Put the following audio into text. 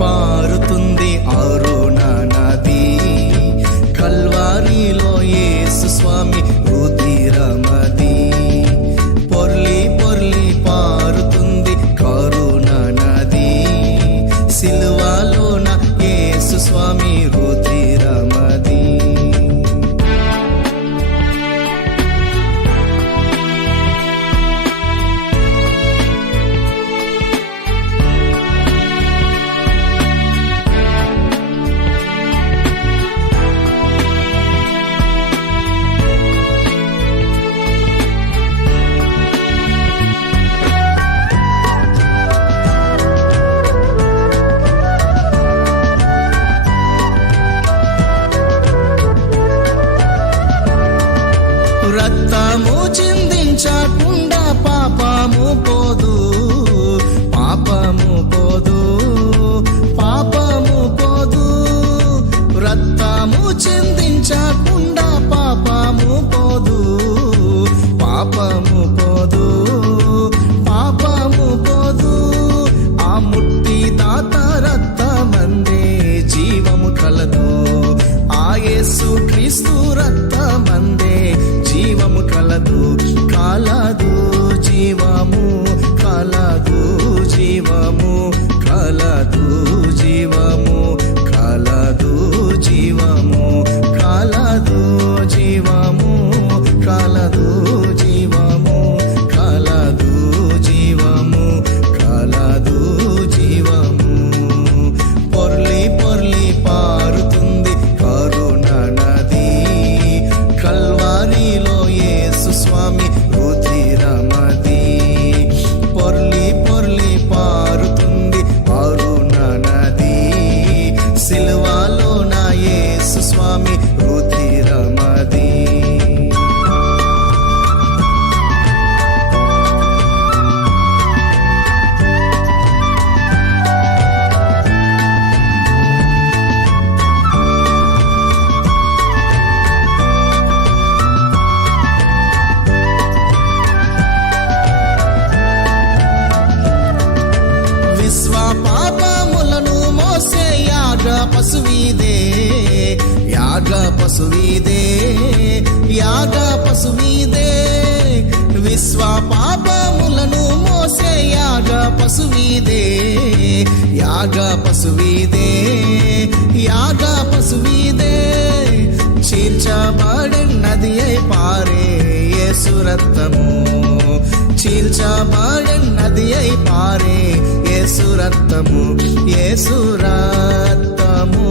పారుతుంది అరుణ నది. కల్వారిలో యేసు స్వామి రుధిరమది. పొర్లి పొర్లి పారుతుంది కరుణ నది. సిలువలోన యేసు స్వామి రుధిరమది. రక్తము చిందించకుండా పాపము పోదు, పాపము పోదు, పాపము పోదు. రక్తము చిందించకుండా పాపము పోదు, పాపము పోదు, పాపము పోదు. ఆ ముట్టి దాత రక్తమందే జీవము కలదు. ఆ యేసు క్రీస్తు రక్తమందే జీవము కలదు. కలదు జీవము, కలదు జీవము, కలదు జీవము, కలదు జీవము, కలదు జీవము, కలదు జీవము, కలదు జీవము, కలదు జీవము. పొర్లి పొర్లి పారుతుంది కరుణ నది. కల్వారిలో యేసు స్వామి రుధిరమది. పొర్లి పొర్లి పారుతుంది అరుణ నది. సిలువలోన యేసు స్వామి రుధిరమది. పాపములను మోసే యాగ పశువీదే, యాగ పశువీదే, యాగ పశువీదే. విశ్వ పాపములను మోసే యాగ పశువీదే, యాగ పశువీదే, యాగ పశువీదే. చీల్చబడినది అయి పారే యేసు రక్తము, చీల్చబడినది అయి పారే యేసు రక్తము, యేసు రక్తము.